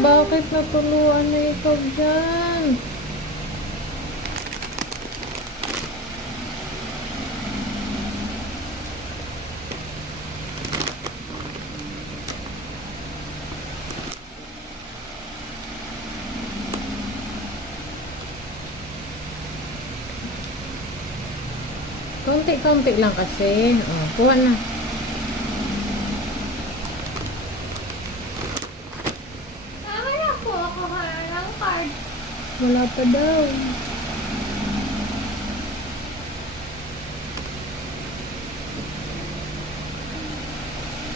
Bakit natuluan na ikaw dyan? Konti-konti lang kasi. Oh, kuha na. Ako ng card. Wala pa daw.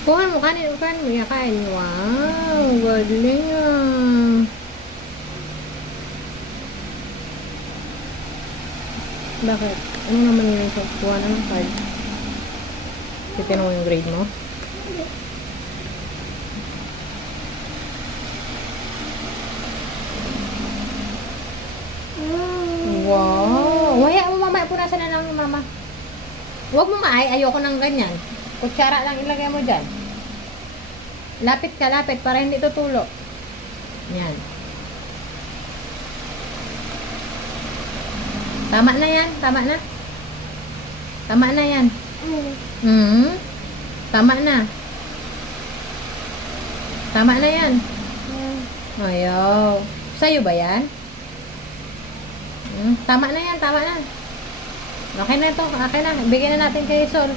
Kuha mo, kanin mo. Yan, kain. Wow, galing ah. Bakit? Ano naman yun sa kuha na ng card? Titignan mo yung grade mo? Hindi. Wow! Waya mo mamaya, punasan na lang ni mama. Huwag mo ayoko ng ganyan. Kutsara lang ilagay mo dyan. Lapit ka, lapit, para hindi tutulo. Yan. Tama na yan, tama na. Tama na yan. Hmm. Tama na. Tama na yan. Ayaw. Sa'yo ba yan? Tama na yan, tama na. Okay na ito, okay na. Bigyan na natin kay Sol.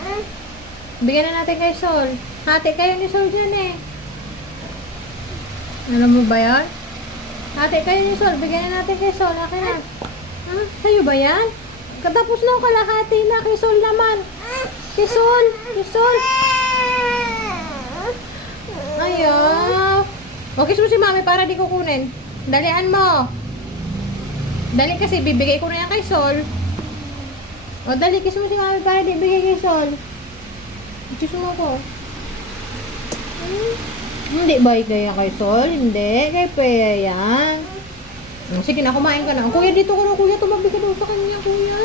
Bigyan na natin kay Sol. Hati kayo ni Sol dyan eh. Alam mo ba yan? Hati kayo ni Sol. Bigyan na natin kay Sol. Okay na. Sa'yo ba yan? Katapos na kalahati na. Kay Sol naman. Kay Sol. Kay Sol. Ayaw. Kiss mo si mami para di kukunin. Dalian mo. Dali kasi bibigay ko na yan kay Sol. O dali, kiss mo si mami para di bigay kay Sol. Kiss mo ko. Hindi ba kaya kay Sol? Hindi. Kay Pea yan. Sige na, kumain ka na. Kuya, dito ko na. Kuya, tumabi ka daw sa kanya, kuya.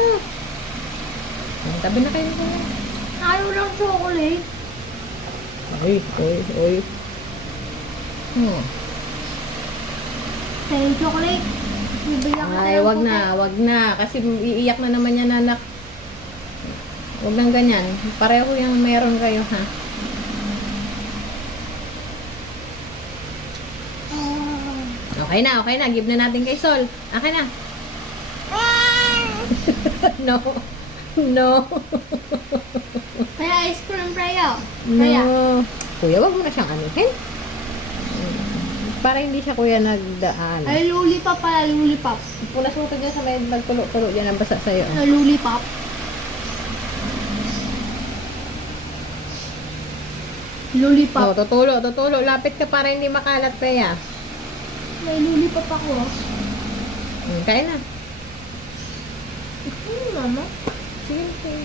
Tabi na kayo, kuya. Ayaw ng chocolate. Oy. Sa'yo yung chocolate. Bibigyan ka Ay, wag na. Kasi iiyak na naman yan, anak. Wag nang ganyan. Pareho yung meron kayo, ha? Okay na. Give na natin kay Sol. Okay na. No. Kaya ice cream tayo. No. Kuya, wag mo na siyang anuhin. Para hindi siya kuya nagdaan. Ay, lollipop pala, lollipop. Punas mo ito dyan sa may nagtulo-tulo dyan ang basa sa'yo. Ay, lollipop. Lollipop. Oh, tutulo. Lapit ka para hindi makalat pa ya. May lollipop ako. Kaya na. Mama. Sige.